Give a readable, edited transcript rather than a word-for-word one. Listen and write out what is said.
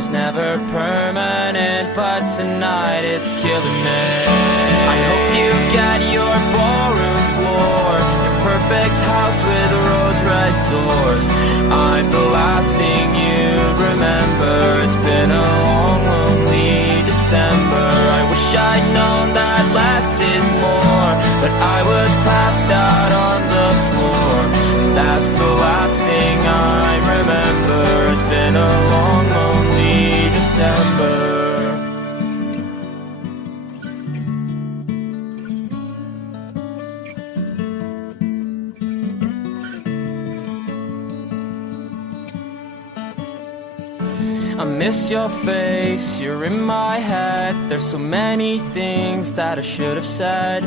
is never permanent, but tonight it's killing me. I hope you get your ballroom floor, your perfect house with rose red doors. I'm the last thing you remember. It's been a long, lonely December. I wish I'd known that less is more, but I was passed out on the floor. That's the last thing I remember. It's been a long, lonely December. I miss your face, you're in my head. There's so many things that I should have said.